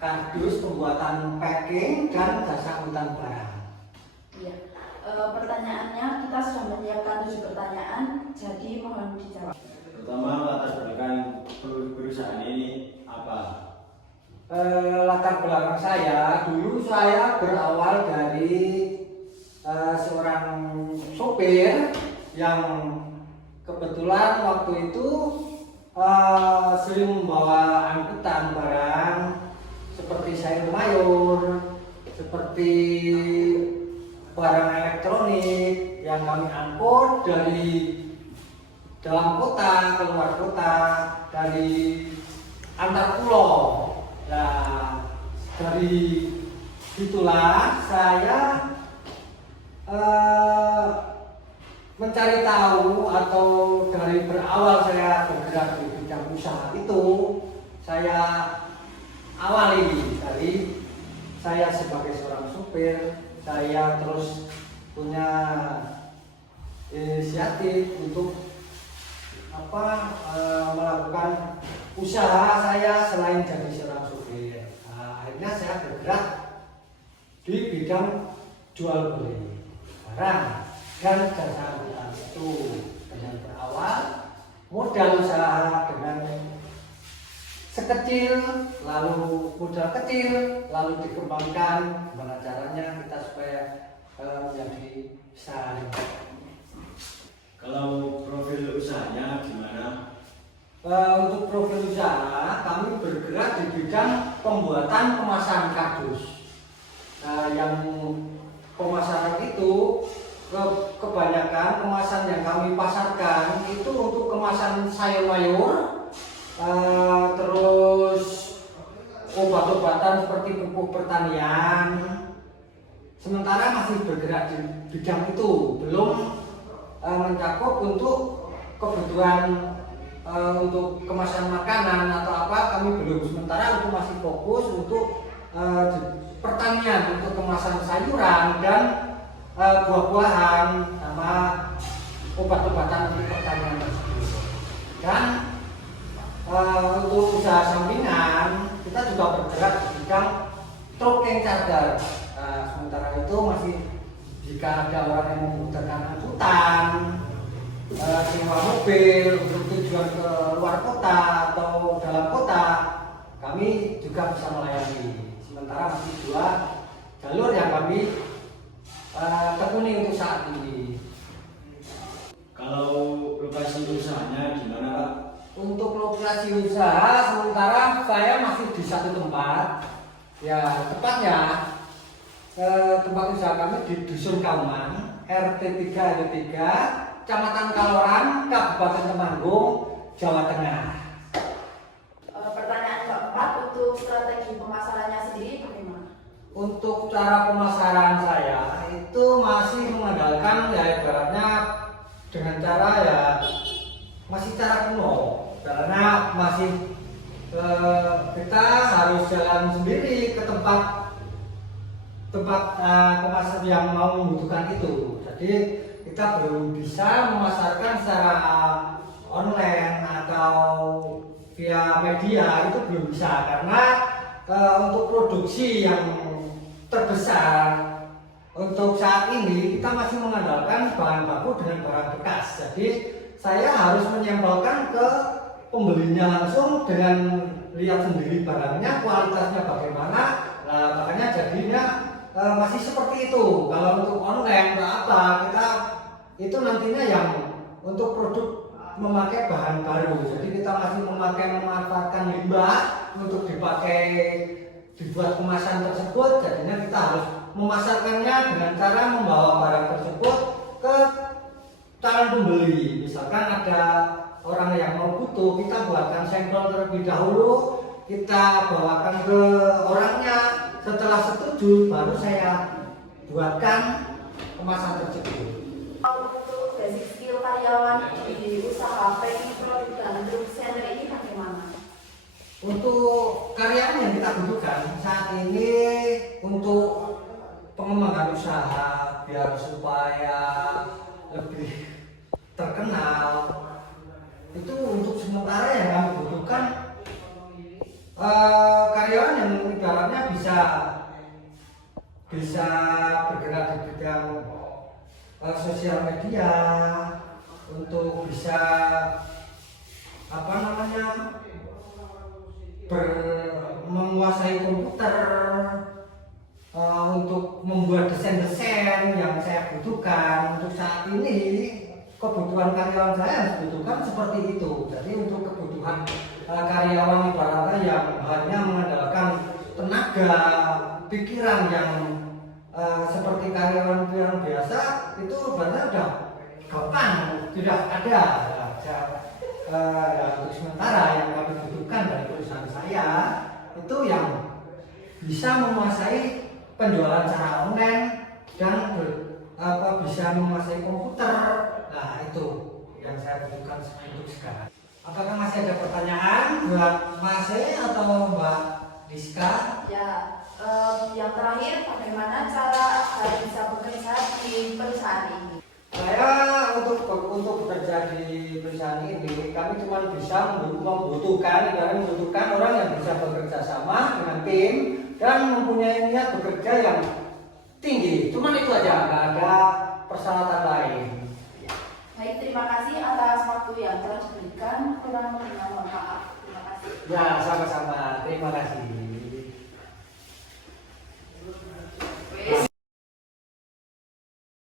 kardus, pembuatan packing, dan jasa angkutan barang. Iya. Pertanyaannya kita sudah menyiapkan 7 pertanyaan, jadi mohon dijawab. Pertama, latar belakang perusahaan ini apa? Latar belakang saya, dulu saya berawal dari seorang sopir yang kebetulan waktu itu sering membawa angkutan barang seperti sayur mayur, seperti barang elektronik yang kami angkut dari dalam kota ke luar kota, dari antar pulau. Nah, dari itulah saya mencari tahu, atau dari berawal saya bergerak di bidang usaha itu, saya awali dari saya sebagai seorang supir. Saya terus punya inisiatif untuk melakukan usaha saya selain jadi seorang supir. Nah, akhirnya saya bergerak di bidang jual beli barang dan jasa angkutan itu, dengan berawal modal usaha dengan sekecil, lalu modal kecil, lalu dikembangkan. Gimana caranya kita supaya menjadi besar. Kalau profil usahanya gimana? Untuk profil usaha, kami bergerak di bidang pembuatan kemasan kardus. Yang pemasaran itu kebanyakan kemasan yang kami pasarkan itu untuk kemasan sayur mayur, terus obat-obatan seperti pupuk pertanian. Sementara masih bergerak di bidang itu, belum mencakup untuk kebutuhan untuk kemasan makanan atau apa, kami belum. Sementara itu masih fokus untuk pertanian, untuk kemasan sayuran dan buah-buahan sama obat-obatan untuk pertanian tersebut. Dan untuk usaha sampingan kita juga bergerak di bidang trucking charter. Sementara itu masih, jika ada orang yang membutuhkan angkutan, sewa mobil untuk tujuan ke luar kota atau dalam kota, kami juga bisa melayani. Sementara masih 2 jalur yang kami tekuni untuk saat ini. Kalau lokasi usahanya gimana, Pak? Untuk lokasi usaha sementara saya masih di satu tempat. Ya, tepatnya tempat usaha kami di Dusun Kauman, RT 3 RW 3, Kecamatan Kaloran, Kabupaten Temanggung, Jawa Tengah. Pertanyaan keempat, untuk strategi pemasarannya sendiri bagaimana? Untuk cara pemasaran saya itu masih mengandalkan, ya ibaratnya dengan cara ya masih cara kuno, karena masih kita harus jalan sendiri ke tempat pemasar yang mau membutuhkan itu. Jadi kita belum bisa memasarkan secara online atau via media, itu belum bisa, karena untuk produksi yang terbesar untuk saat ini kita masih mengandalkan bahan baku dengan barang bekas. Jadi saya harus menyampaikan ke pembelinya langsung dengan lihat sendiri barangnya, kualitasnya bagaimana. Nah, makanya jadinya masih seperti itu. Kalau untuk online atau apa, kita itu nantinya yang untuk produk memakai bahan baru. Jadi kita masih memanfaatkan limbah untuk dibuat kemasan tersebut. Jadinya kita harus memasarkannya dengan cara membawa barang tersebut ke calon pembeli. Misalkan ada orang yang mau butuh, kita buatkan sampel terlebih dahulu, kita bawakan ke orangnya. Setelah setuju, baru saya buatkan kemasan tersebut. Untuk basic skill karyawan di usaha packing produk dan truk center ini bagaimana? Untuk karyawan yang kita butuhkan saat ini untuk pengembangan usaha biar supaya lebih terkenal, itu untuk sementara yang kami butuhkan karyawan yang bisa bergerak di bidang sosial media, untuk bisa menguasai komputer, untuk membuat desain-desain yang saya butuhkan. Untuk saat ini kebutuhan karyawan saya yang dibutuhkan seperti itu. Jadi untuk kebutuhan karyawan ibaratnya yang hanya mengandalkan tenaga pikiran yang seperti karyawan yang biasa, itu sebenarnya udah gampang, tidak ada. Untuk sementara yang kami butuhkan dari perusahaan saya itu yang bisa menguasai penjualan secara online dan bisa menguasai komputer. Nah, itu yang saya butuhkan untuk sekarang. Apakah masih ada pertanyaan buat Mas E atau Mbak Rizka? Ya, yang terakhir, bagaimana cara saya bisa bekerja di perusahaan ini? Saya untuk bekerja di perusahaan ini, kami cuma bisa membutuhkan orang yang bisa bekerja sama dengan tim dan mempunyai niat bekerja yang tinggi. Cuman itu aja, nggak ada persyaratan lain. Baik, terima kasih atas waktu yang telah diberikan. Kurang lebihnya mohon maaf. Terima kasih. Ya, sama-sama. Terima kasih.